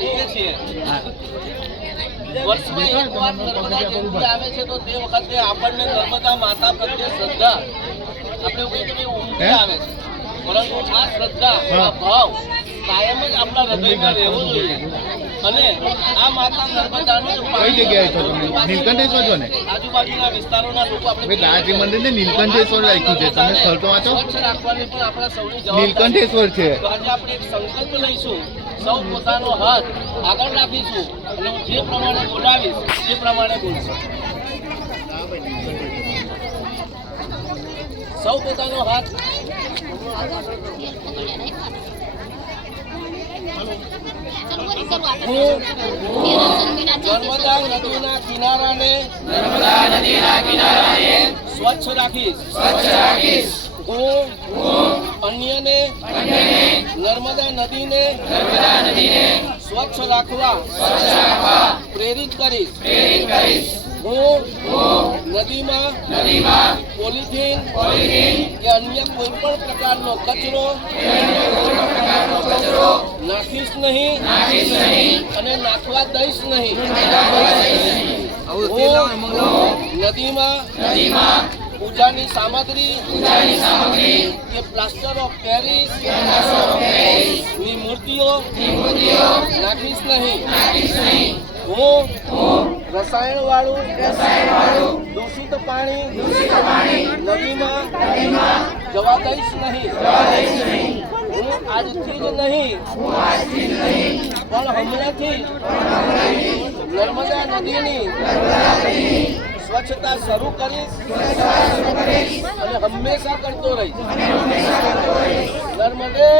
કહીએ છીએ વર્ષમાં એક વાર નર્મદા જયંતિ આવે છે તો તે વખતે આપણને નર્મદા માતા પ્રત્યે શ્રદ્ધા આપણે એવું કહીએ કે ઉમટી આવે છે, પરંતુ આ શ્રદ્ધા આ ભાવ કાયમ જ આપણા હૃદયમાં રહેવો જોઈએ અને આ માતા નર્મદાનું જો કઈ જગ્યાએ છો તમે? નીલકંઠેશ્વર છો ને? આજુબાજુના વિસ્તારોના લોકો આપણે ગાયત્રી મંદિર ને નીલકંઠેશ્વર રાખ્યું છે, તમે સ્થળ તો વાંચો. સ્વચ્છ રાખવાની પણ આપણા સૌની જવાબદારી નીલકંઠેશ્વર છે. તો આજે આપણે એક સંકલ્પ લઈશું, સૌ પોતાનો હાથ આગળ રાખીશું અને હું જે પ્રમાણે બોલાવીશ તે પ્રમાણે બોલશું. સૌ પોતાનો હાથ હું નર્મદા નદીના કિનારાને સ્વચ્છ રાખીશ. હું અન્યને નર્મદા નદીને સ્વચ્છ રાખવા પ્રેરિત કરીશ. હું નદીમાં પોલિથીન કે અન્ય કોઈ પણ પ્રકારનો કચરો નાખીશ નહીં અને નાખવા દઈશ નહીં. નદીમાં પૂજાની સામગ્રી કે પ્લાસ્ટર ઓફ પેરિસ ની મૂર્તિઓ નાખીશ નહીં. હું રસાયણ વાળું દૂષિત પાણી નદીમાં જવા દઈશ નહીં. હું આજથી જ નહીં પણ હમણાંથી નર્મદા નદીની સ્વચ્છતા શરૂ કરીશ અને હંમેશા કરતો રહીશ. નર્મદે